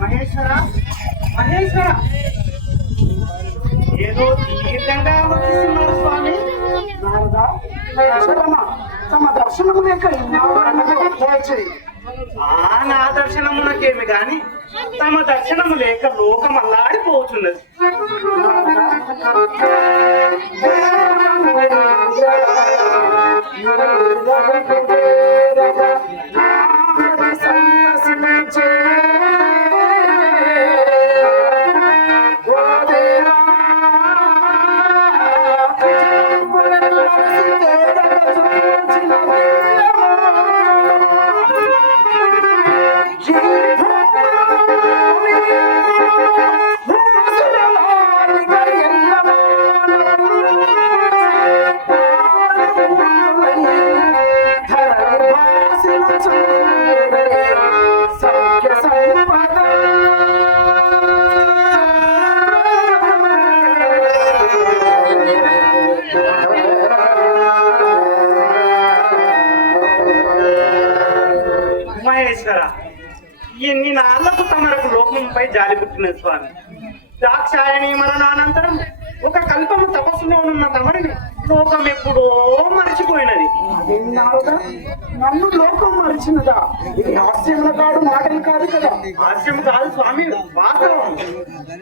మహేశ్వర మహేశ్వర. ఏదో తీర్థంగా ఆలోచిస్తున్నారు స్వామి. నారద తమ దర్శనం లేక ఆ నా దర్శనములకేమి గాని తమ దర్శనము లేక లోకం అల్లాడిపోతున్నది మహేశ్వర ఎన్ని నాళ్ళకు తమరకు లోకంపై జాలి పుట్టినది స్వామి. దాక్షాయణి మరణానంతరం ఒక కల్పము తపస్సులో ఉన్న తమరిని లోకం ఎప్పుడో మరిచిపోయినది? నన్ను లోకం మరిచినదా? ఇది హాస్యముల కాడు మాటలు కాదు కదా. హాస్యం కాదు స్వామి వాస్తవం.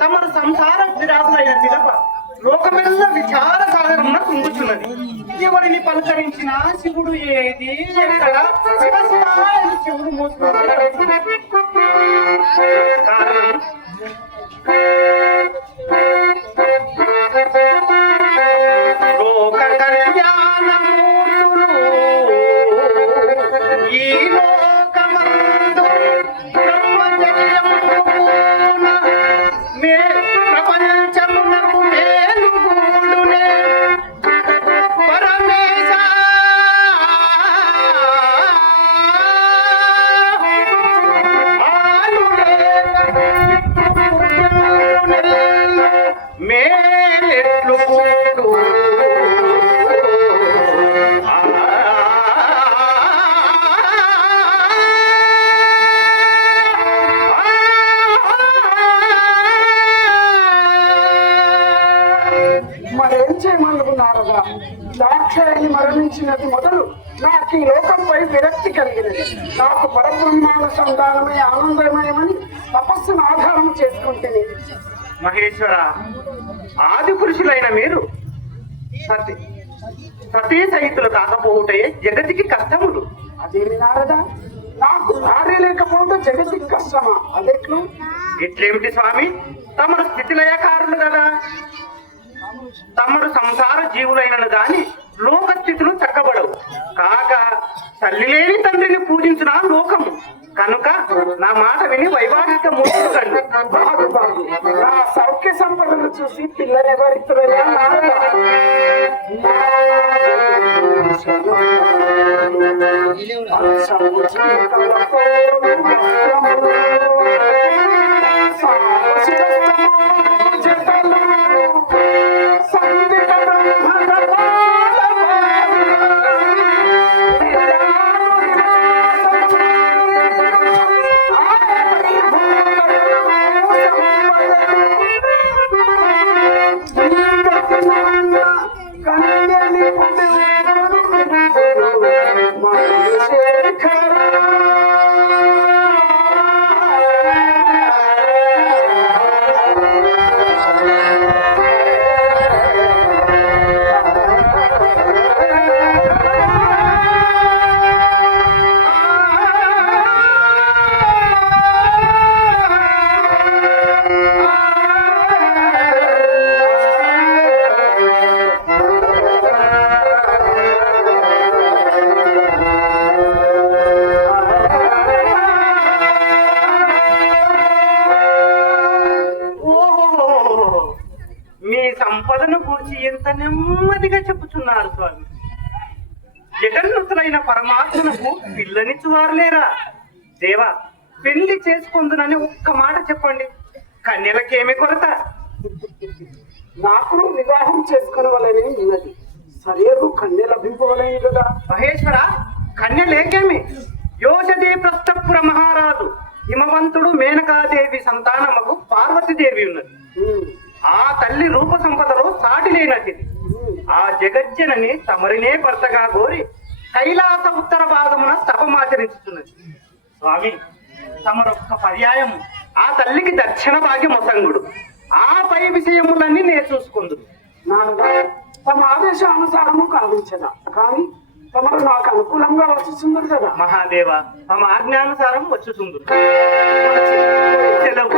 తమరు సంసార విరాసులైన పిదప లోకమెల్ల విచార సాగరమున కుంగుచున్నది. ఎవరిని పలకరించినా శివుడు ఏది ఎక్కడ శివుడు మూసుకుంటున్నాడు మరేం చేయమనుకున్నారుగా దాక్షాయని మరణించినది మొదలు నాకు ఈ లోకంపై విరక్తి కలిగినది. నాకు పరబ్రహ్మాండ సంతానమై ఆనందమయమని తపస్సును ఆధారం చేసుకుంటుంది మహేశ్వర ఆది పురుషులైన మీరు సతీ సతీ సహితులు కాకపోవుటే జగతికి కష్టములు. అదేమి నారదా? నాకు భార్య లేకపోతే జగతికి కష్టమా? అదెట్లు? ఇట్లేమిటి స్వామి? తమరు స్థితిలయకారులు కదా. తమరు సంసార జీవులైనను గాని లోక స్థితులు చక్కబడవు. కాక తల్లి లేని తండ్రిని పూజించిన లోకము. కనుక నా మాట విని వైవాహిక మూర్తులు కండి. బాగు బాగు. నా సౌఖ్య సంపదలు చూసి పిల్లలెవరిస్తున్నా నారదా my జగన్నుతులైన పరమాత్మకు లేరా దేవా పెళ్ళి చేసుకుందునని ఒక్క మాట చెప్పండి. కన్యలకేమి కొరత? నాకు వివాహం చేసుకునవలనే ఉన్నది. సరియగు కన్య లభింపవలేను కదా. మహేశ్వర కన్య లేకేమి? యోషధి ప్రస్థపుర మహారాజు హిమవంతుడు మేనకాదేవి సంతానముకు పార్వతీదేవి ఉన్నది. ఆ తల్లి రూప సంపదలో సాటి ఉమ్. ఆ జగజ్జనని తమరినే భర్తగా కోరి కైలాస ఉత్తర భాగమున తపమాచరించుతున్నది స్వామి తమరొక్క పర్యాయం ఆ తల్లికి దర్శన భాగ్యం మొసంగుడు ఆ పై విషయములన్నీ నేను చూసుకుందు తమ ఆదేశానుసారము కావించదా? కానీ తమరు నాకు అనుకూలంగా వస్తున్నారు కదా. మహాదేవ తమ ఆజ్ఞానుసారం వచ్చుచుందు మంచిది. సెలవు